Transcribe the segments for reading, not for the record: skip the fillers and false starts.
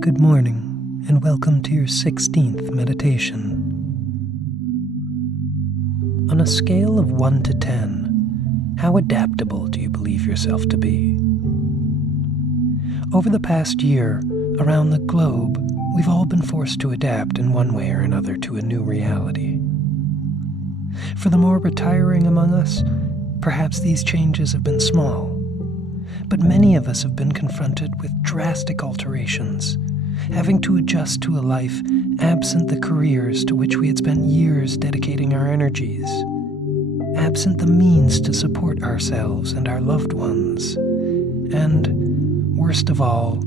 Good morning, and welcome to your 16th meditation. On a scale of 1 to 10, how adaptable do you believe yourself to be? Over the past year, around the globe, we've all been forced to adapt in one way or another to a new reality. For the more retiring among us, perhaps these changes have been small, but many of us have been confronted with drastic alterations, having to adjust to a life absent the careers to which we had spent years dedicating our energies, absent the means to support ourselves and our loved ones, and, worst of all,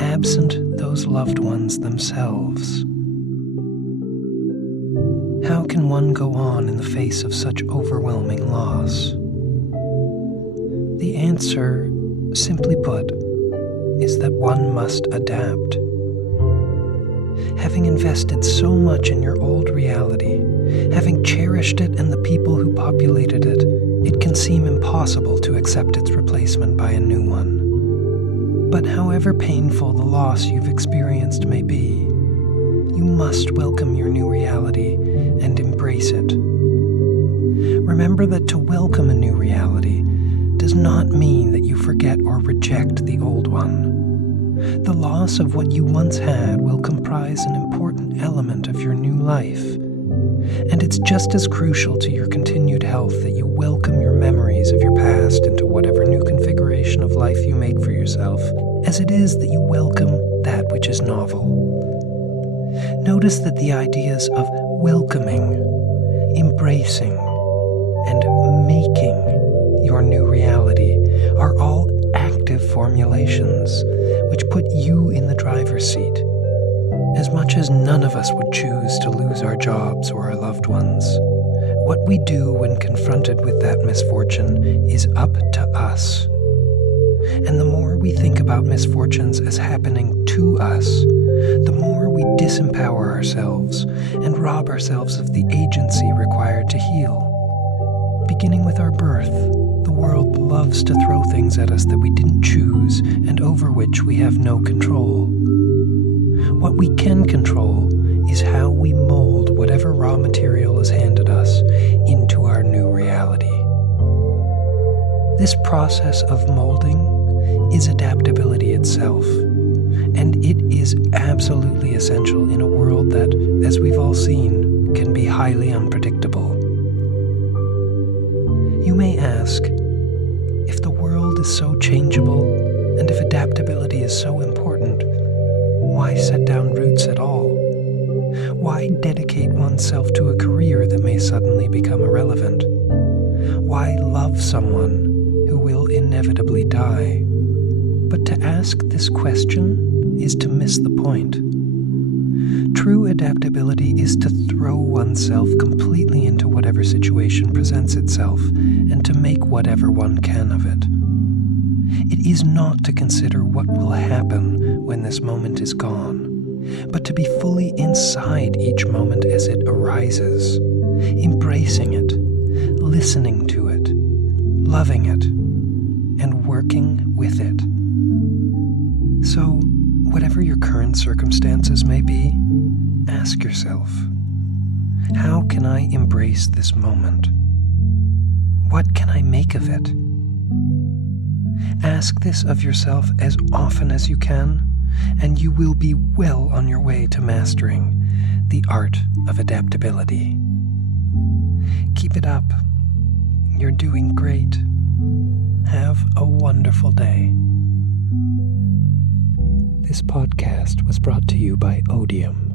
absent those loved ones themselves. How can one go on in the face of such overwhelming loss? The answer, simply put, is that one must adapt. Having invested so much in your old reality, having cherished it and the people who populated it, it can seem impossible to accept its replacement by a new one. But however painful the loss you've experienced may be, you must welcome your new reality and embrace it. Remember that to welcome a new reality does not mean that you forget or reject the old one. The loss of what you once had will comprise an important element of your new life, and it's just as crucial to your continued health that you welcome your memories of your past into whatever new configuration of life you make for yourself, as it is that you welcome that which is novel. Notice that the ideas of welcoming, embracing, and making your new reality are all active formulations which put you in the driver's seat. As much as none of us would choose to lose our jobs or our loved ones, what we do when confronted with that misfortune is up to us. And the more we think about misfortunes as happening to us, the more we disempower ourselves and rob ourselves of the agency required to heal. Beginning with our birth, the world loves to throw things at us that we didn't choose and over which we have no control. What we can control is how we mold whatever raw material is handed us into our new reality. This process of molding is adaptability itself, and it is absolutely essential in a world that, as we've all seen, can be highly unpredictable. You may ask, if the world is so changeable, and if adaptability is so important, why set down roots at all? Why dedicate oneself to a career that may suddenly become irrelevant? Why love someone who will inevitably die? But to ask this question is to miss the point. True adaptability is to throw oneself completely into whatever situation presents itself and to make whatever one can of it. It is not to consider what will happen when this moment is gone, but to be fully inside each moment as it arises, embracing it, listening to it, loving it, and working with it. So, whatever your current circumstances may be, ask yourself, how can I embrace this moment? What can I make of it? Ask this of yourself as often as you can, and you will be well on your way to mastering the art of adaptability. Keep it up. You're doing great. Have a wonderful day. This podcast was brought to you by Odium.